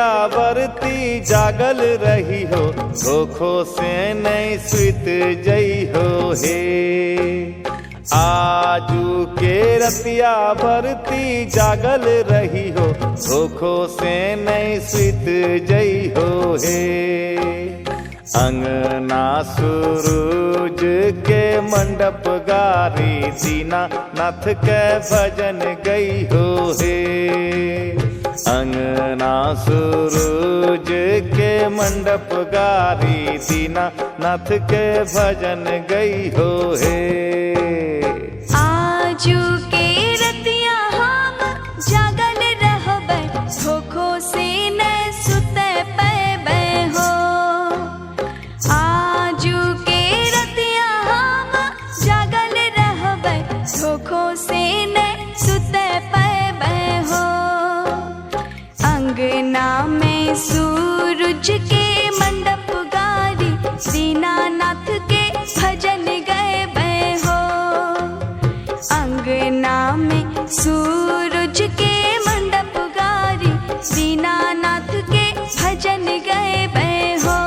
रतिया बरती जागल रही हो, धोखो से नहीं सुत जई हो हे। आजू के रतिया बरती जागल रही हो, धोखो से नहीं सुत जई हो हे। अंगना सूरज के मंडप गारी, दीनानाथ के भजन गई हो हे। अंगना सूरज के मंडप गारी, दीनानाथ के भजन गई हो हे। आजू के रतिया हम जागल रहबै, धोखो से न सुते पैबै हो। आजू के रतिया हम जागल रहबै, धोखो से न सुते पैबै हो। अंगना में सूरज के मंडप गारी, दीनानाथ के भजन गैबै हो। अंगना में सूरज के मंडप गारी, दीनानाथ के भजन गैबै हो।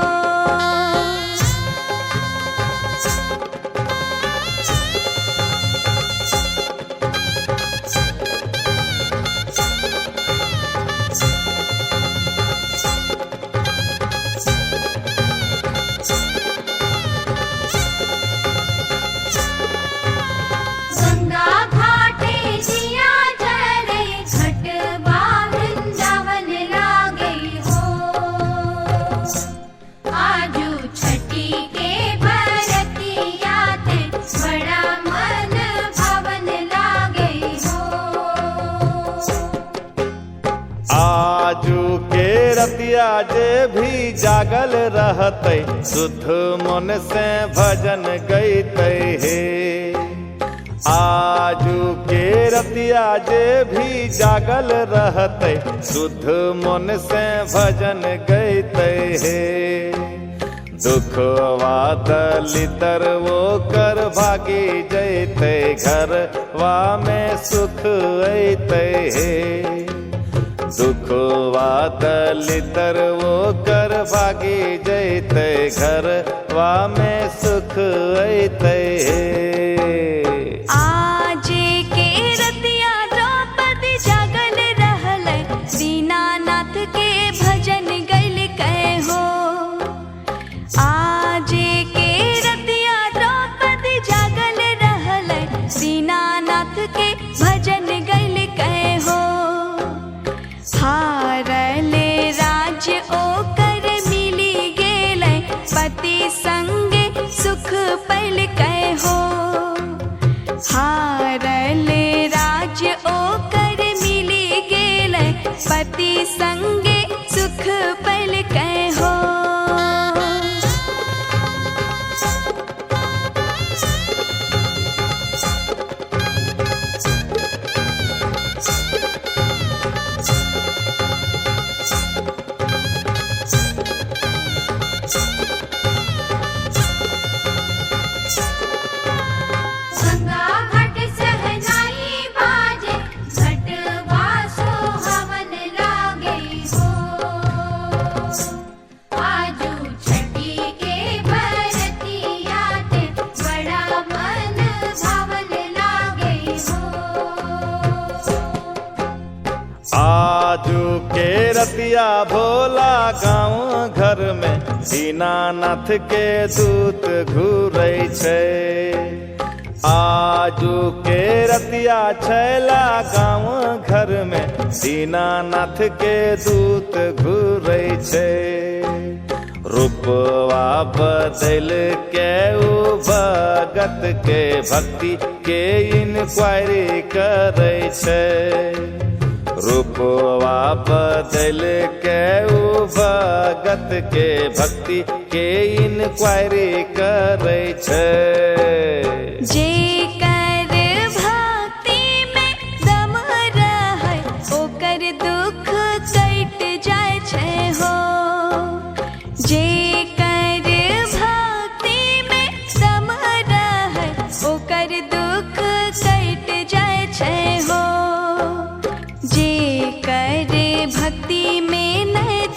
आजू के रतिया जे भी जागल रहते, शुद्ध मन से भजन गईते हे। आजू के रतिया जे भी जागल रहते, शुद्ध मन से भजन गईते हे। दुखवा दलितर वो कर भागी जैते, घरवा में सुख अइते हे। दुखवा दलितर वो कर भागी जैते, घरवा में सुख अइते हे। आज के रतिया द्रौपदी जागल रहलै, दीनानाथ के भजन गैल कै हो। आज के रतिया द्रौपदी जागल रहलै, दीनानाथ के भजन गैल कै हो। हारले राज्य ओकर मिली गेलै, पति संगे सुख पैल कै हो। हारले राज्य ओकर मिली गेलै, पति संगे सुख पैल कै हो। आजू के रतिया भोला गाँव घर में, दीनानाथ के दूत घूरै छै। आजू के रतिया छैला गाँव घर में, दीनानाथ के दूत घूरै छै। रूपवा बदल के उ भगत के भक्ति के इंक्वायरी करै छै। रूपवा बदल के उ भगत के भक्ति के इंक्वायरी करै छै। जे कर भक्ति में दम रहै, ओकर दुख कट जाय छै हो। जे कर भक्ति में दम रहै, ओकर दुख कट जाय छै हो। जे कर भक्ति में नहीं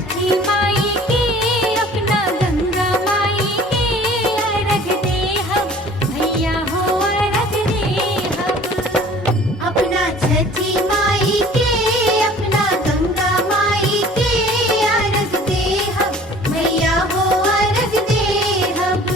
छठी माई के अपना गंगा माई के अर्घ देहब भैया हो अर्घ देहब। अपना छठी माई के अपना गंगा माई के अर्घ देहब भैया हो अर्घ देहब।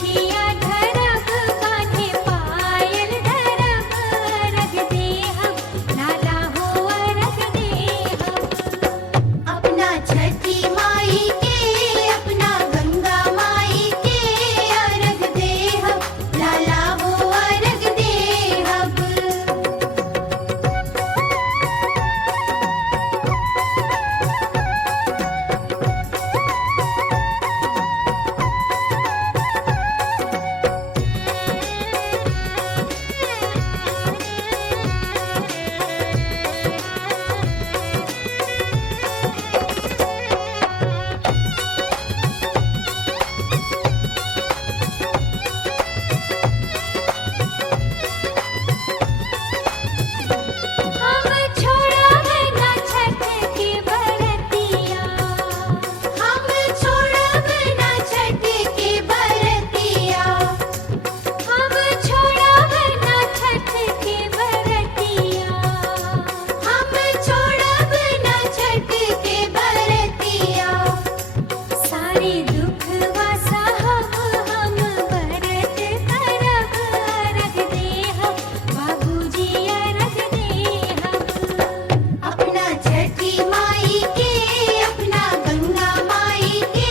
बिछिया धरब कान्हे पायल धरब अर्घ देहब लाला हो अर्घ देहब। अपना छठी माई के अपना गंगा माई के अर्घ देहब लाला हो अर्घ देहब। हम छोड़ब ना छठ के बरतिया, हम छोड़ब ना छठ के बरतिया, हम छोड़ब ना छठ के बरतिया, हम छोड़ब ना छठ के बरतिया। सारे दुखवा सहब हम बरत करब अर्घ देहब बाबूजी अर्घ देहब। अपना छठी माई के अपना गंगा माई के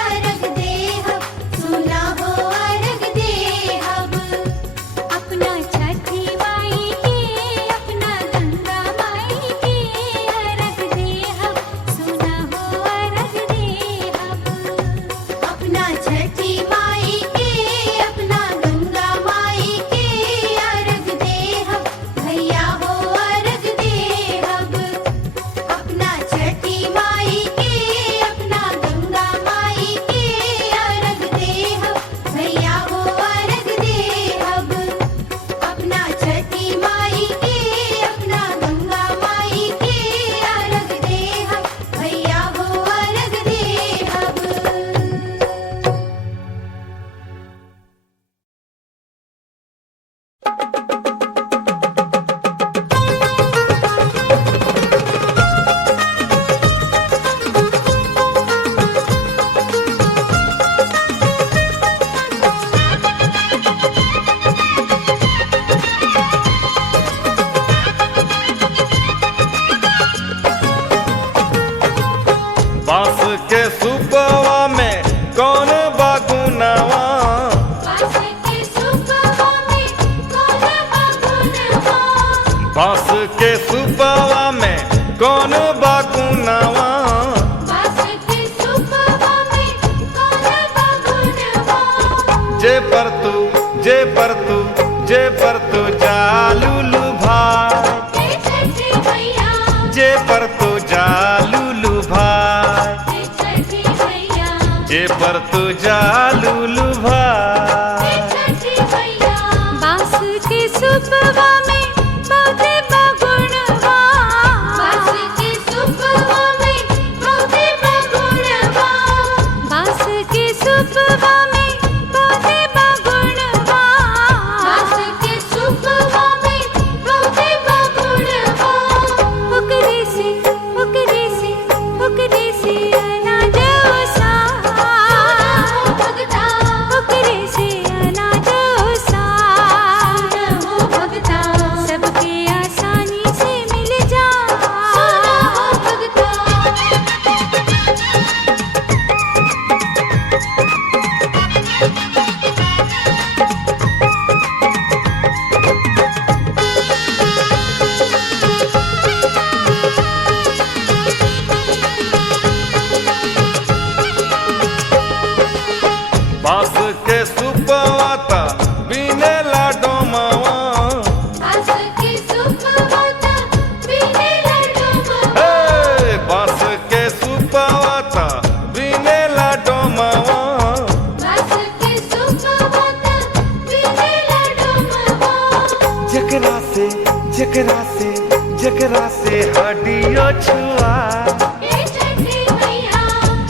अर्घ देहब सुना हो अर्घ देहब। अपना छठी माई के अपना गंगा माई के अर्घ देहब सुना हो अर्घ देहब। अपना छठी माई के अपना गंगा माई के अर्घ देहब भैया हो अर्घ देहब। अपना छठी माई के अपना गंगा माई के अर्घ देहब भैया हो अर्घ देहब। अपना छठी माई के अपना गंगा माई के अर्घ देहब भैया हो अर्घ देहब। बांस के सुपवा में कौन बागुनवा, बांस के सुपवा में कौन बागुनवा, बांस के सुपवा में कौन बागुनवा। बांस के सुपवा में कौन बागुनवा। जे पर तू जे पर तू जे पर तू जालूलू भाई, हे छठी मैया, जे पर तू जालूलू भाई, हे छठी मैया, जे पर तू जालूलू भाई। हे छठी मैया। बांस के सुपवा में बहुते बागुनवा, बांस के सुपवा में बहुते बागुनवा, बांस के सुपवा में बहुते बागुनवा। बांस के सुपवा में बहुते बागुनवा। ओकरे से ओकरे से ओकरे से अनाज ओसार, हो भगता, ओकरे से अनाज ओसार। हो भगता, सबके आसानी से मिल जा, हो भगता। बांस के सुपवा ता बिने लाडोमवा, बांस के सुपवा ता बिने लाडोमवा, हे बांस के सुपवा ता बिने लाडोमवा। बांस के सुपवा ता बिने लाडोमवा। जकरा से जकरा से जकरा से हड्डियों छुआ, हे छठी मैया,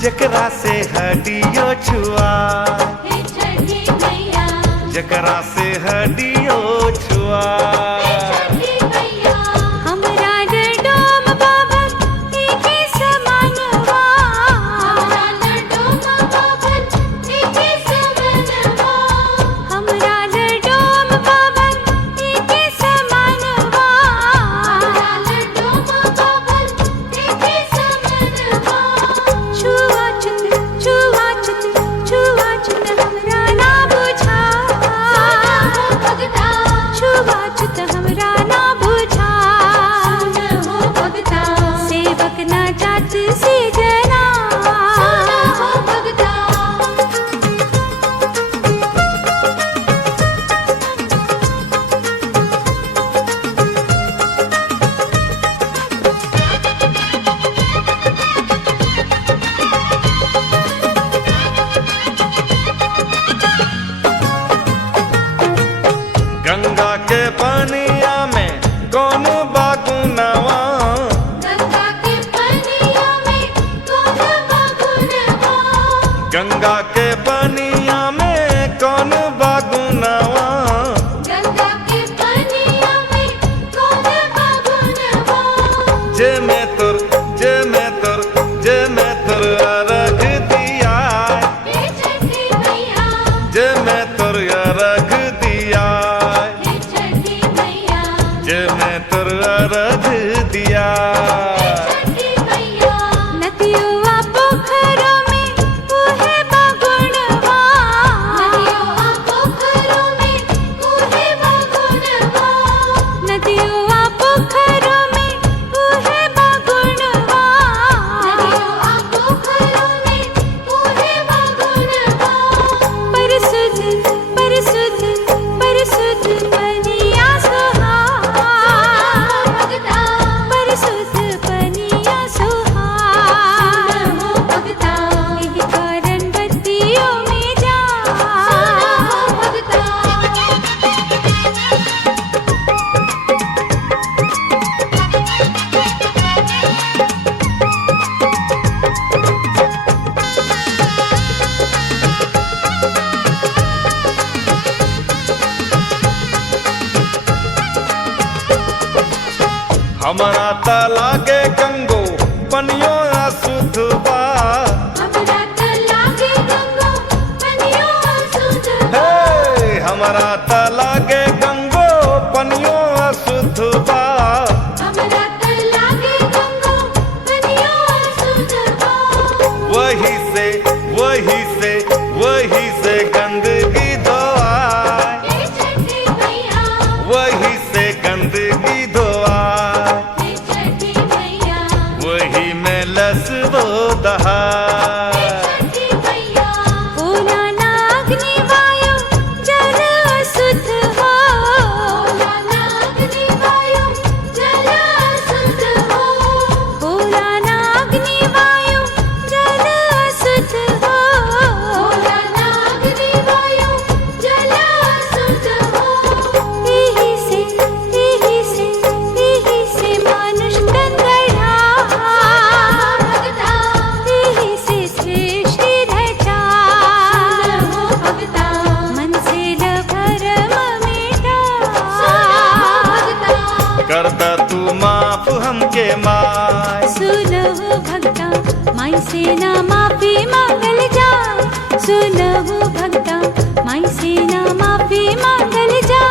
जकरा से हड्डियों छुआ, हे छठी मैया, जकरा से हड्डियों छुआ। हे छठी मैया। हमरा डोम बाबा एके समानवा, हमरा डोम बाबा एके समानवा, गंगा के पनिया में कौन बागुनवा गंगा के पनिया में कौन बागुनवा जे मैं तुर रख दिया हे छठी मैया जे मैं तुर रख दिया हे छठी मैया जे मैं तुर रख दिया छठी मैया नदियों पोखरों में उहे बागुनवा नदियों आ पोखरों में उहे बागुनवा नदियों पोखरों में उहे बागुनवा नदियों आ पोखरों में उहे बागुनवा परसुध पनिया सुहा भगता परसुध पनिया सुहा हो भगता यही कारण बत्तियों में जा हो भगता हमारा लागे गंगो पनियो अशुद्ध बा हमरा त लागे गंगो पनियो अशुद्ध बा हे हमारा लागे गंगो पनियो अशुद्ध बा हमरा त लागे गंगो पनियो अशुद्ध बा वही से गंदगी धोआए हे छठी मैया वही से गंदगी धोआए हे छठी मैया वही में लसबो दहाए छठी मैया भोला नागनी वायु जल अशुद्ध हो भोला नागनी वायु जल अशुद्ध हो भोला नागनी वायु जल अशुद्ध हो भोला नागनी वायु जल अशुद्ध हो यही से मानुष कंगड़ा भगता यही से सृष्टि रचा हो भगता मन से भरम मिटा भगता करता तू माफ हमके माय सुनहु भक्ता माई से ना माफी मांगल जाए सुनहु भक्ता माई से ना माफी मांगल जाए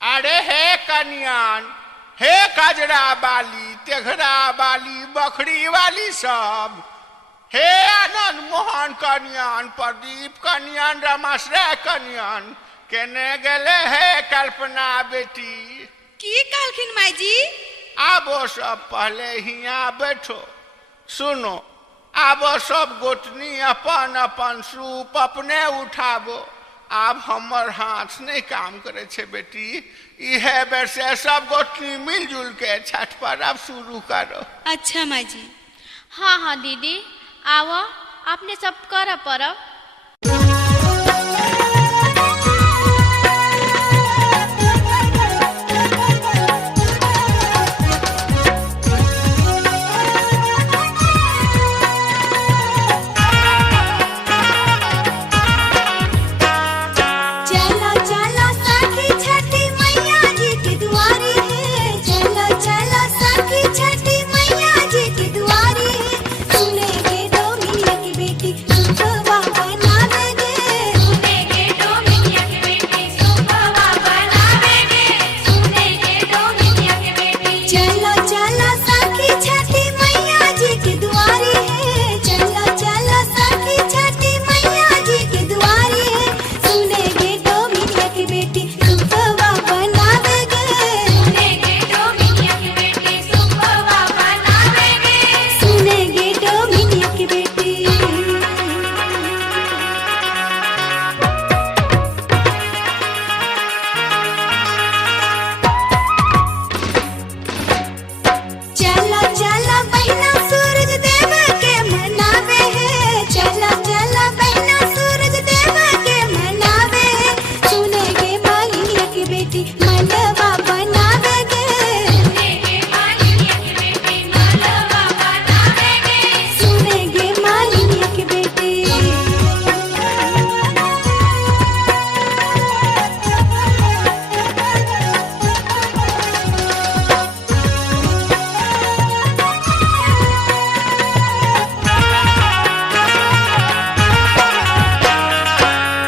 अरे हे कन्यान, हे कजरा वाली, तेघरा वाली, बखरी वाली सब, हे आनंद मोहन कन्यान, प्रदीप कन्यान, रमाश्रय कन्यान, केने गेले हे कल्पना बेटी? की कहलखिन माई जी? आबो सब पहले हिया बैठो। सुनो, आबो सब गोतनी अपन अपन सूप अपने उठाबो। आब हमर हाथ नहीं काम करे छे बेटी। इहे बेर से सब गोतनी मिलजुल के छठ पर्व शुरू करो। अच्छा माई जी। हाँ हाँ दीदी, आओ आपने सब कर परब।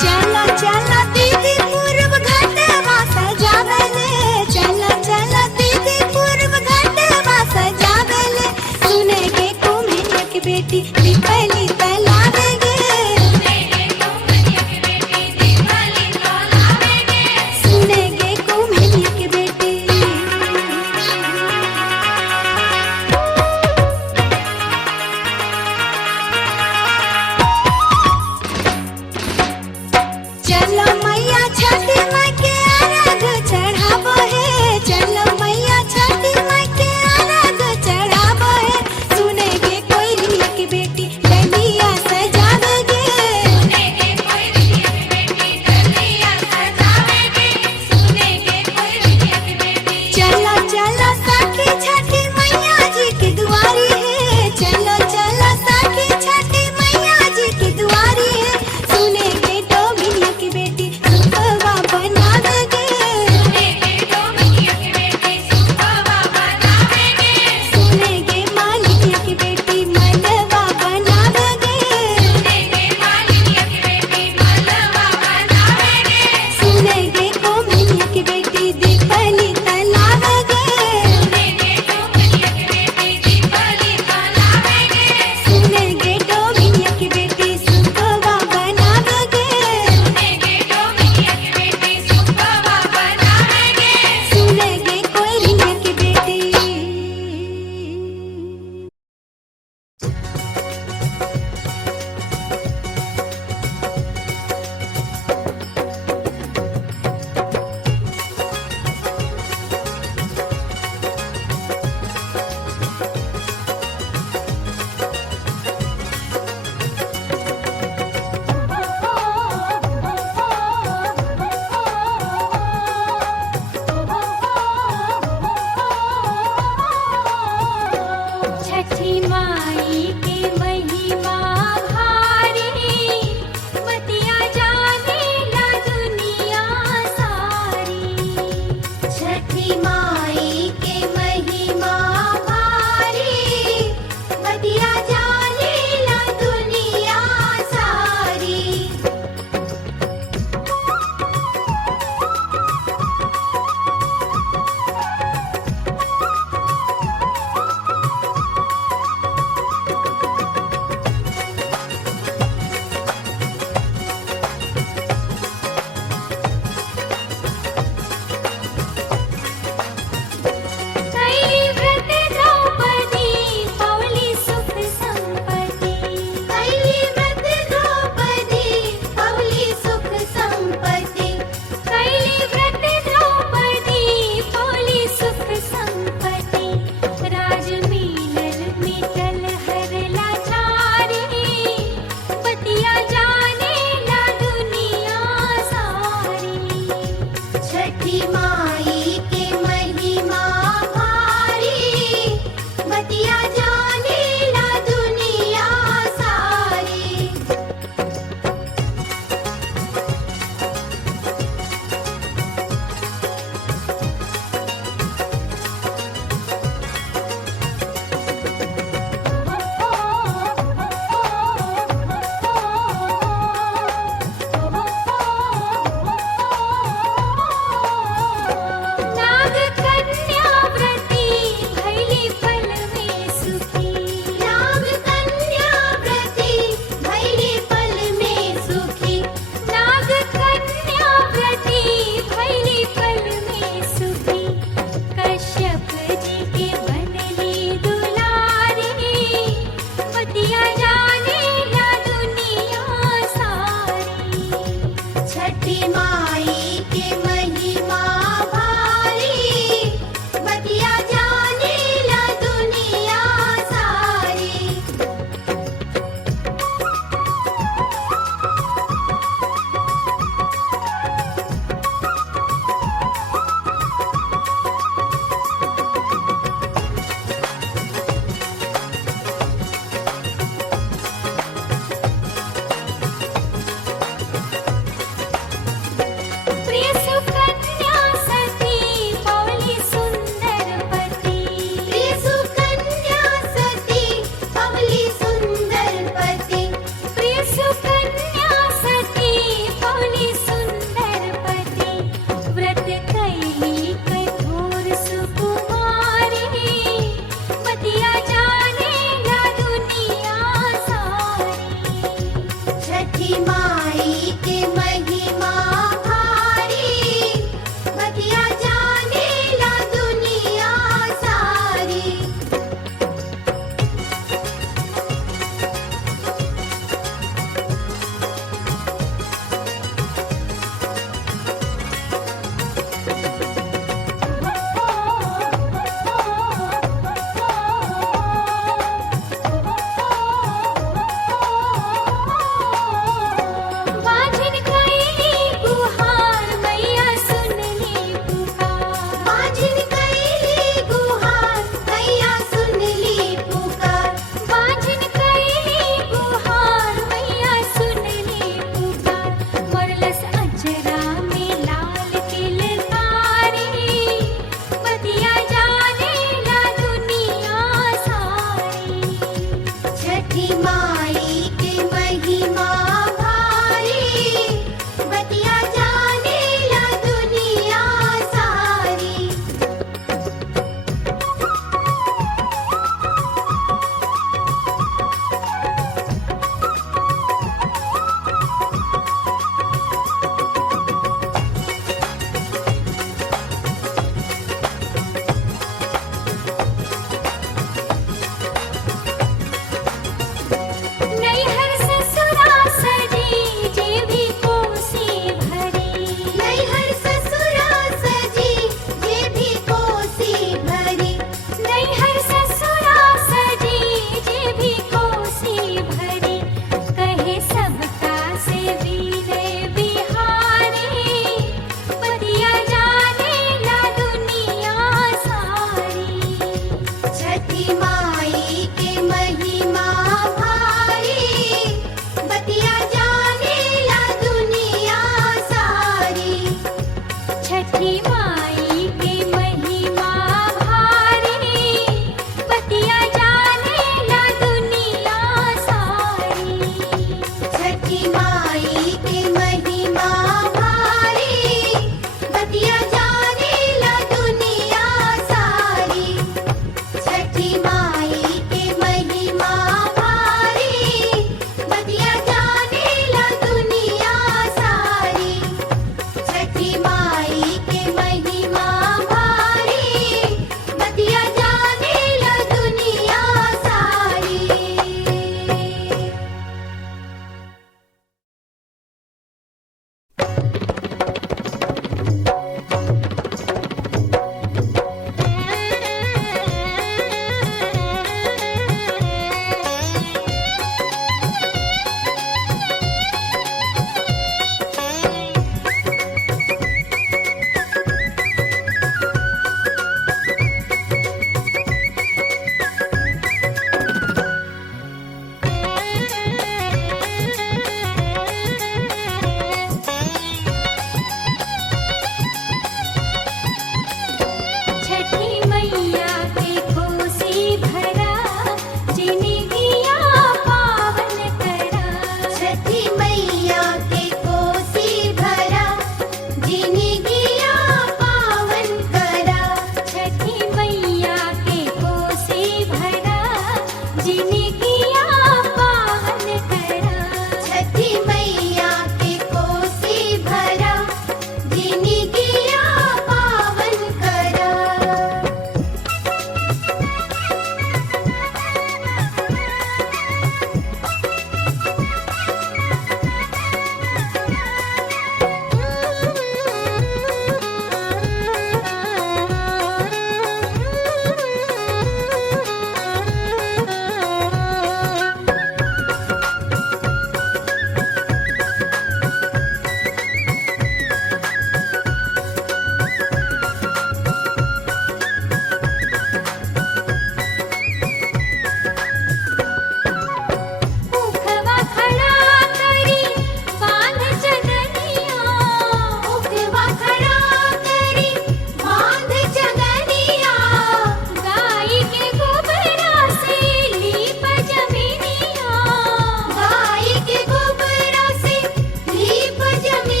चला चला दीदी पूर्व घाटवा सजावे छठी माई के महिमा भारी, बतिया जानेला दुनिया सारी।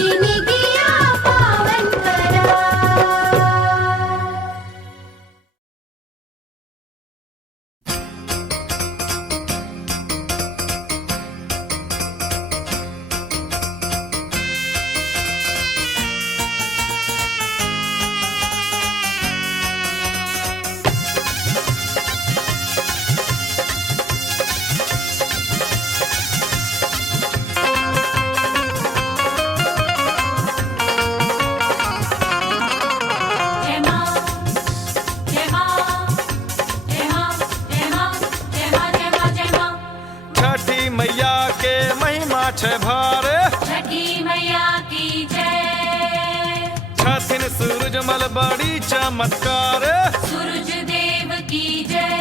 जिनगिया पावन करा। छठी मैया के महिमा छे भारे, छठी मैया की जय। छथिन सूरजमल बड़ी चमत्कार। सूरज देव की जय।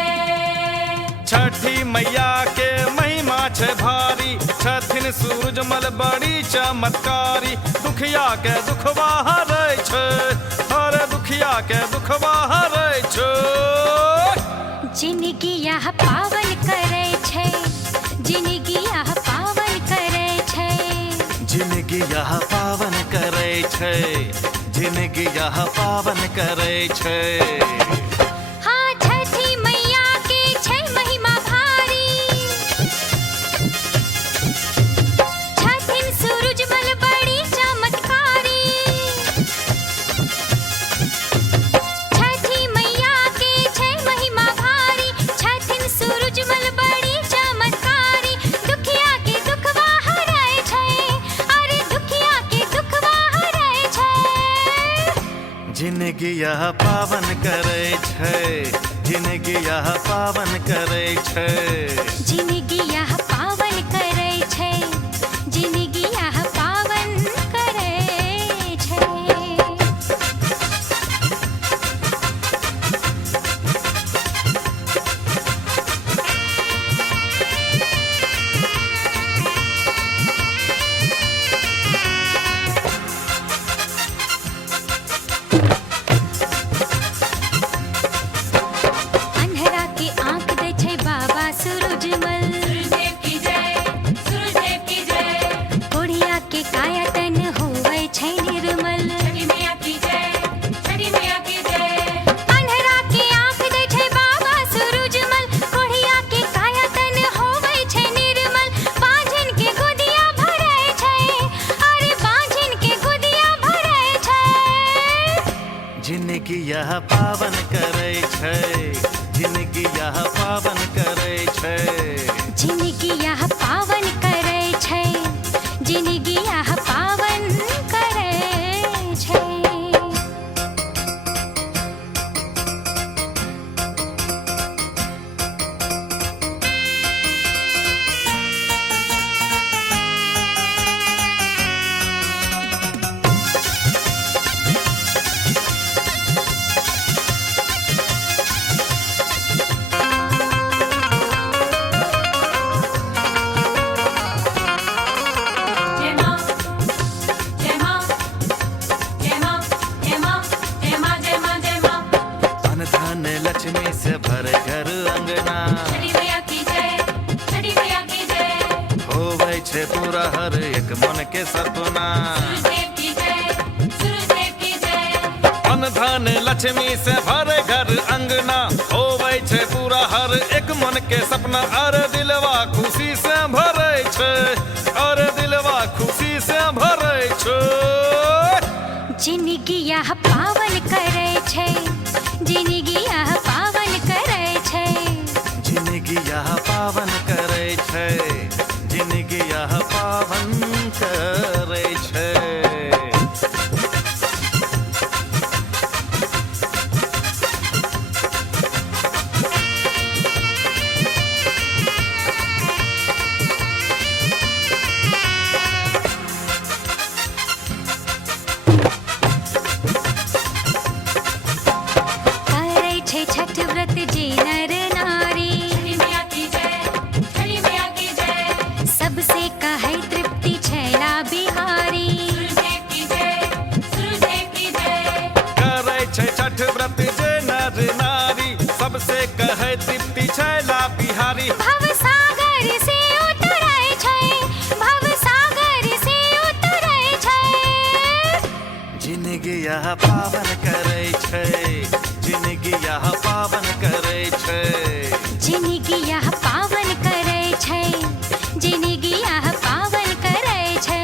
छठी मैया के महिमा छे भारी, छथिन सूरजमल बड़ी चमत्कारी। दुखिया के दुखवा हरै छै, अरे दुखिया के दुखवा हरै छै। जिनगिया पावन करे छै, जिनगिया पावन करे छै। जिनगिया पावन करे छै, जिनगिया पावन करे छै। हाँ छठी मैया के छै महिमा भारी, छथिन सूरजमल बड़ी चमत्कारी। छठी मैया के छै महिमा भारी, छथिन सूरजमल बड़ी चमत्कारी। दुखिया के दुखवा हरै छै, अरे दुखिया के दुखवा हरै छै। जिनगिया पावन करे छै, जिनगिया पावन करे छै। जिनगिया पावन करे छै, जिनगिया पावन करे छै। अन्हरा के आँख दै छै बाबा सूरजमल। सूरजदेव की जय, सूरजदेव की जय। कोढ़िया के काया तन होवै छै निर्मल। छठी मैया की जय, छठी मैया की जय। अन्हरा के आँख दै छै बाबा सूरजमल, कोढ़िया के काया तन होवै छै निर्मल। बाँझिन के गोदिया भरै छै, अरे बाँझिन के गोदिया भरै छै। जिनगिया पावन करे छै, जिनगिया पावन करे छै। जिनगिया पावन करे छै, जिनगिया पावन करे छै। धन धन लक्ष्मी से भरे घर अंगना, छठी मैया की जय, छठी मैया की जय। होवै छै पूरा हर एक मन के सपना। सूरजदेव की जय, सूरजदेव की जय। धन धन लक्ष्मी से भरे घर अंगना, होवै छै पूरा हर एक मन के सपना। अरे दिलवा खुशी से भरे छै, अरे दिलवा खुशी से भरे छै। जिनगिया पावन करे छै, जिनगिया पावन करे छै। जिनगिया पावन करे छै, जिनगिया पावन करे छै। भव सागर से उतरै छै, भव सागर से उतरै छै। जिनगिया पावन करे छै जिनगिया पावन करे छै जिनगिया पावन करे छै जिनगिया पावन करे छै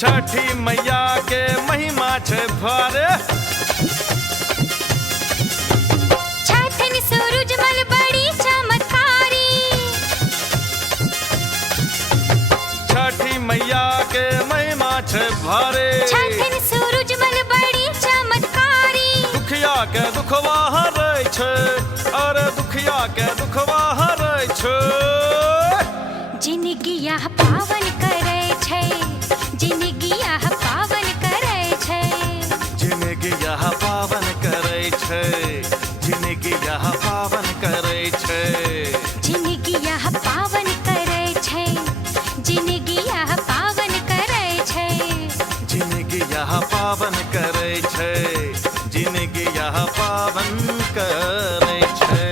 छठी मैया के महिमा छै भारे छठन सूरजमल बड़ी चमत्कारी छठी मैया के महिमा छै भारे छठन सूरजमल बड़ी चमत्कारी दुखिया के दुखवा हरै छै अरे दुखिया के दुखवा हरै छै जिनगिया पावन करे छै जिनगिया पावन करे छै जिनगिया पावन करे छै जिनगिया पावन करे छै जिनगिया पावन करे छै जिनगिया पावन करे छै जिनगिया पावन करे छै जिनगिया पावन करे छै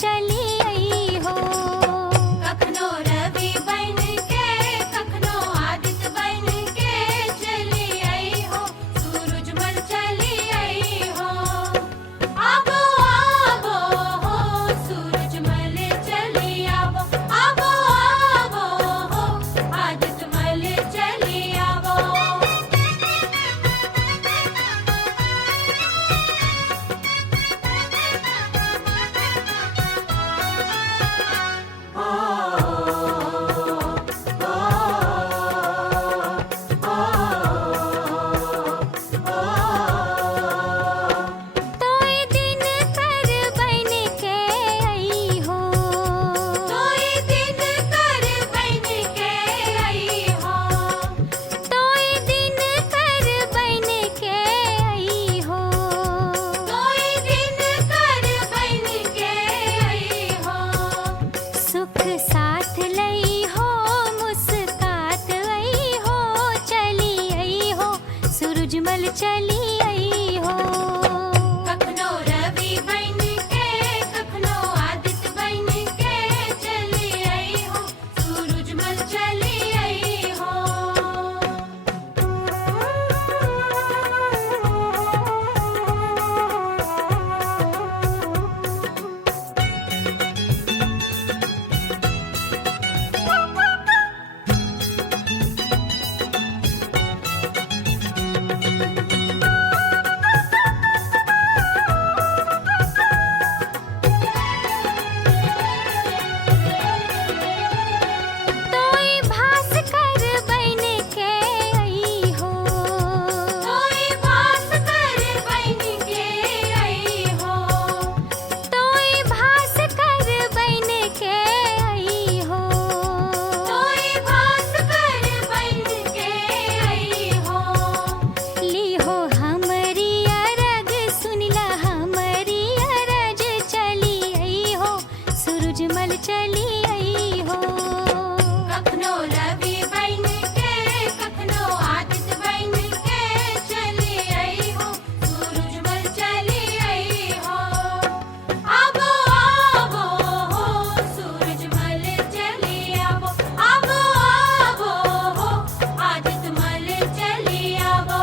चली आई हो। कखनो रवि बन के कखनो आदित्य बन के चली आई हो, सूरजमल चली आई हो। आबो आबो हो सूरजमल चली आवो, आबो आबो हो आदित्यमल चली आवो। तोय दिन कर बन के आई हो, तोय दिन कर बन के आई हो, तोय दिन कर बन के आई हो। तोय दिन कर बन के आई हो। सुख साथ लई हो, मुस्कात आई हो, चली आई हो, सूरजमल चली आई हो। कखनो रवि बन के कखनो आदित्य बन के चली आई हो, सूरजमल चली आई हो। तोय भास्कर बन के आई हो, तोय भास्कर बन के आई हो, तोय भास्कर बन के आई हो। तोय भास्कर बन के आई हो। ली हो हमरी अरग, सुनिला हमरी अरज, चली आई हो, सूरजमल चली आई हो। कखनो रवि बन के कखनो आदित्य बन के चली आई हो, सूरजमल चली आई हो। आबो आबो हो सूरजमल चली आवो, आबो आबो हो आदित्यमल चली आवो।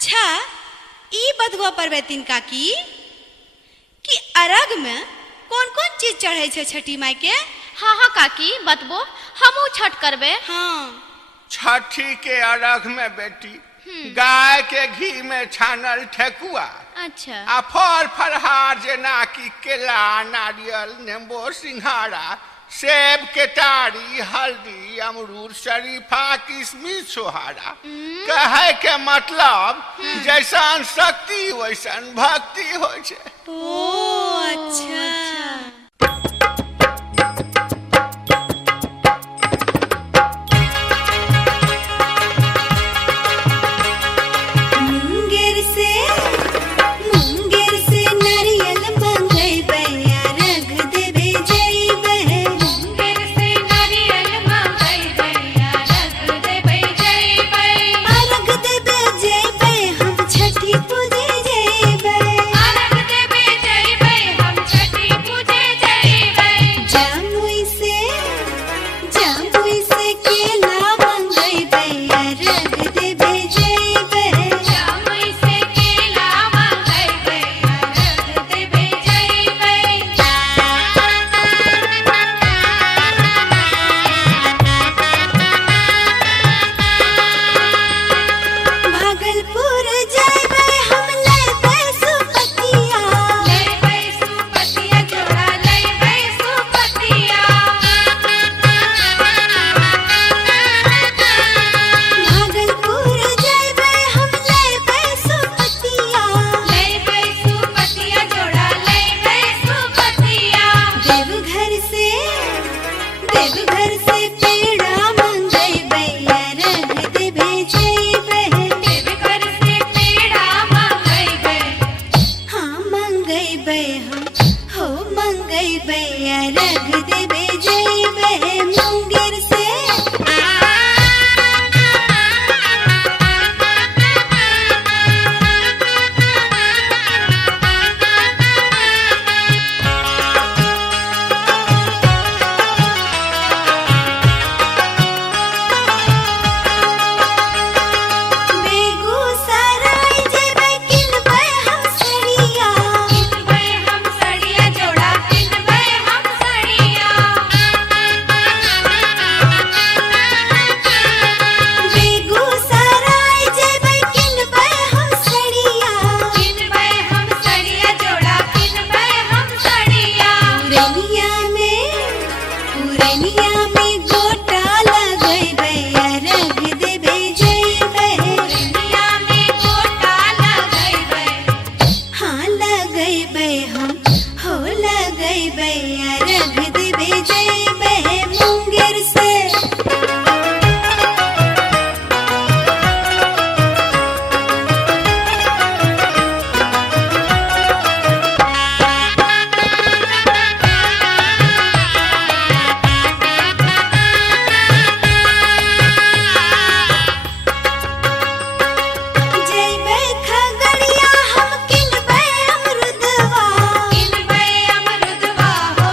अच्छा ई बधुआ परबे तिनका की कि अरग में कौन कौन चीज चढ़े छे छठी माई के? हाँ हाँ काकी बतबो, हमू छठ करबे। हाँ छठी के अर्घ में बेटी गाय के घी में छानल ठेकुआ, अच्छा आ फल फलहार जेना कि केला, नारियल, नेम्बो, सिंघाड़ा, सेब, केतारी, हल्दी, अमरूद, शरीफा, किशमिश, छोहारा। कहे के मतलब जैसन शक्ति वैसन भक्ति हो छे। ओ अच्छा हो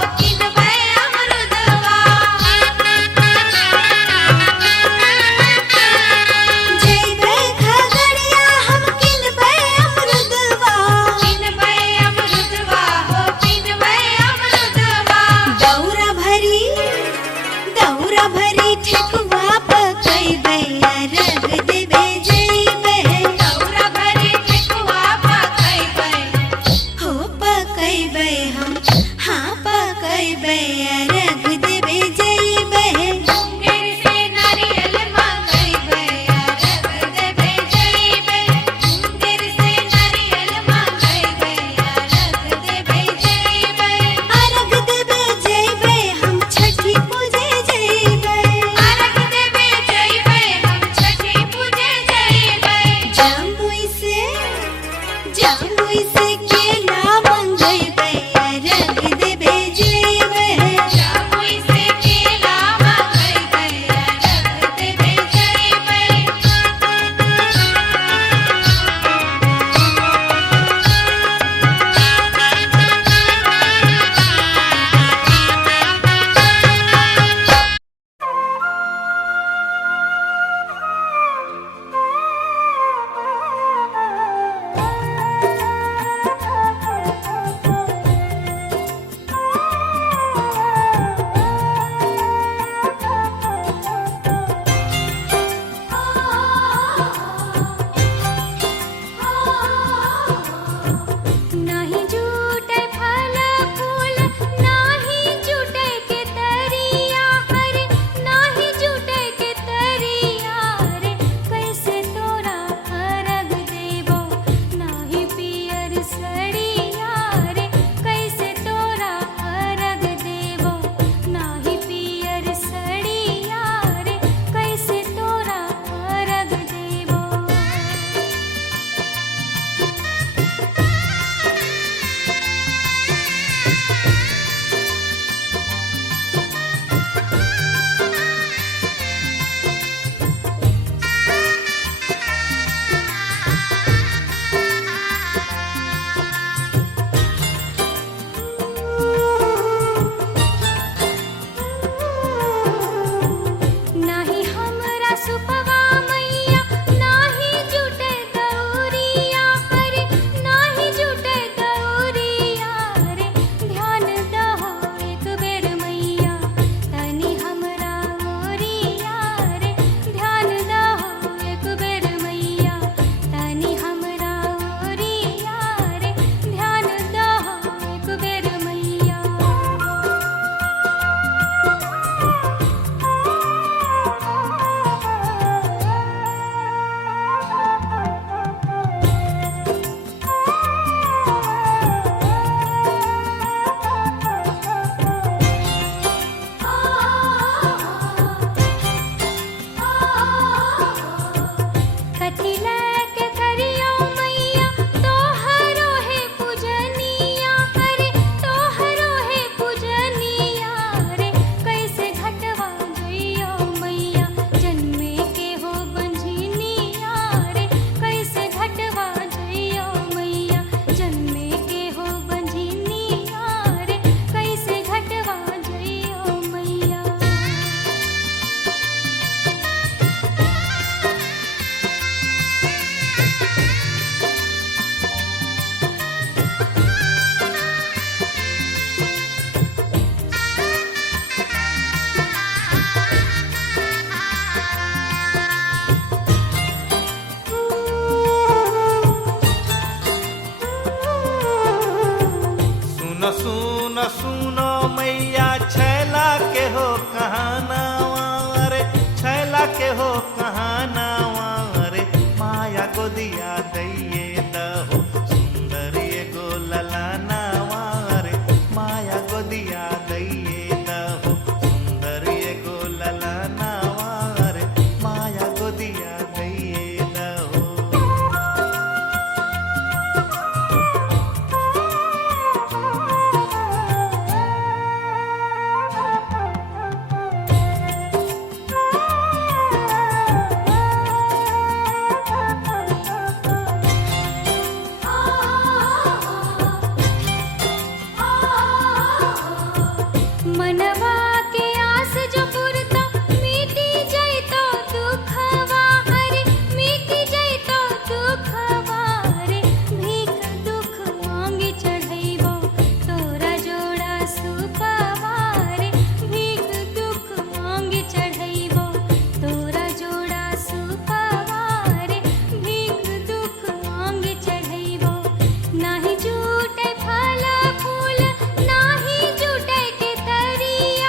सुनो सुनो मैया छैला के हो कहानावा रे छैला के हो कहानावा रे माया गोदिया दैये दहो सुंदर एगो ललानावा रे माया गोदिया दैये दहो सुंदर एगो ललानावा रे माया गोदिया दैये दहो। मनवा के आस जो पुरता मिटी जैतो दुखवा हरे मिटी जैतो दुखवा रे भीख दुख मांगी चढ़ैबो तोरा जोड़ा सुपवा रे भीख दुख मांगी चढ़ैबो तोरा जोड़ा सुपवा रे भीख दुख मांगी चढ़ैबो नाही जुटे फल फूल नाही जुटे के तरिया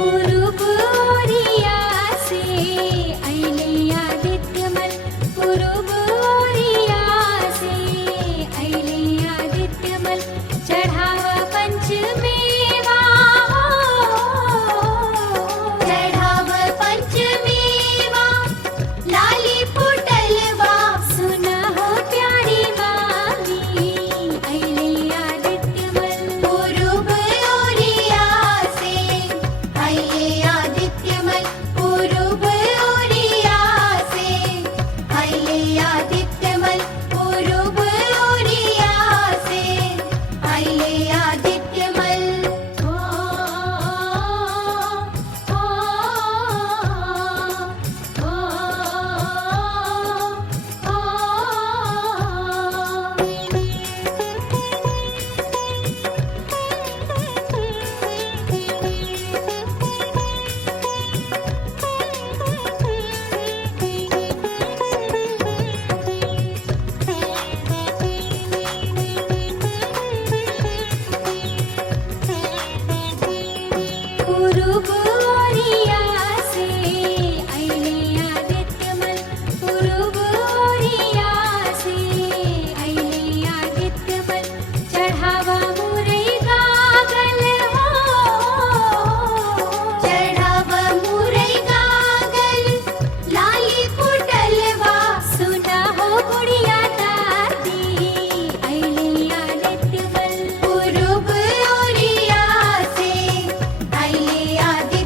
पूर्व ओरिया से अइले आदित्यमल पूर्व ओरिया से अइले आदित्यमल चढ़ावा पंचमेवा चढ़ाव पंचमेवा लाली फुटलवा सुना हो प्यारी मामी अइले आदित्यमल पूर्व ओरिया से अइले आदित्यमल पूर्व ओरिया से अइले आदित्यमल पूर्व ओरिया से अइले आदित्यमल पूर्व ओरिया से अइले आदित्यमल पूर्व ओरिया से अइले आदित्यमल चढ़ावा मुरई गागल हो चढ़ाव मुरई गागल लाली फुटलवा सुना हो बुढ़िया दादी अइले आदित्यमल पूर्व ओरिया से अइले आदित्यमल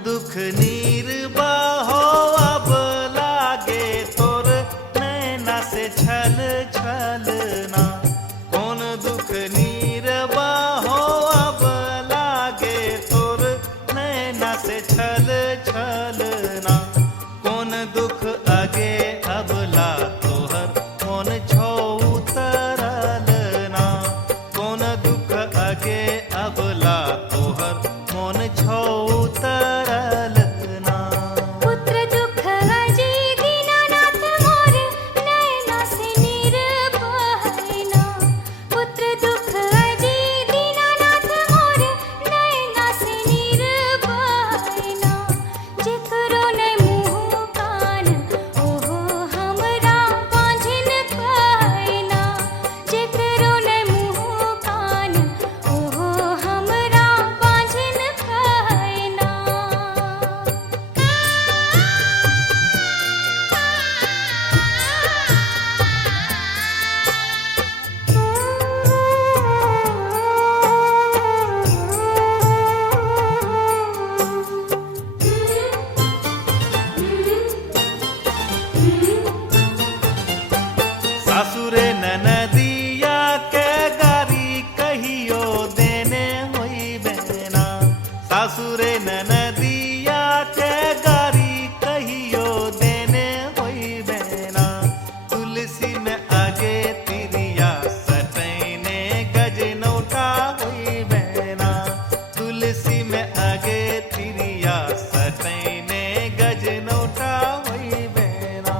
दुख नीर बहो अब लागे तोर नैना से छल छलना। कौन दुख नीर बहो अब लागे तोर नैना से छल छलना। कौन दुख अगे अबला तोहर मन छो उतरलना। कौन दुख अगे अबला तोहर मन छो उतरलना। पुत्र दुख अजी दीनानाथ मोर नैना से नीर बहैना। पुत्र दुख अजी दीनानाथ मोर नैना से नीर बहैना। जेकरो नै मुँह कान ओहो हमरा बाँझिन कहैना। जेकरो नै मुँह कान ओहो हमरा बाँझिन कहैना। सासुरे ननदिया के गारी कहियो देने होई बहना। सासुरे ननदिया के गारी कहियो देने होई बहना। तुलसी में आगे तिरिया सटैने गज नौटा होई बहना। तुलसी में आगे तिरिया सटैने गज नौटा होई बहना।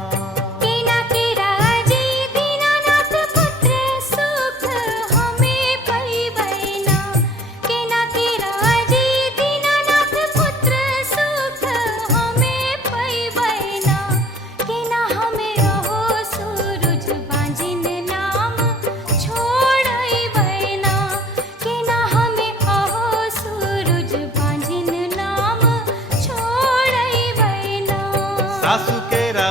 केना केरा अजी दीनानाथ पुत्र सुख हमें पैबैना। केना केरा अजी दीनानाथ पुत्र सुख हमें पैबैना। केना हमें अहो सूरज बाँझिन नाम छोड़ैबैना। केना हमें अहो सूरज बाँझिन नाम छोड़ैबैना। सासु केरा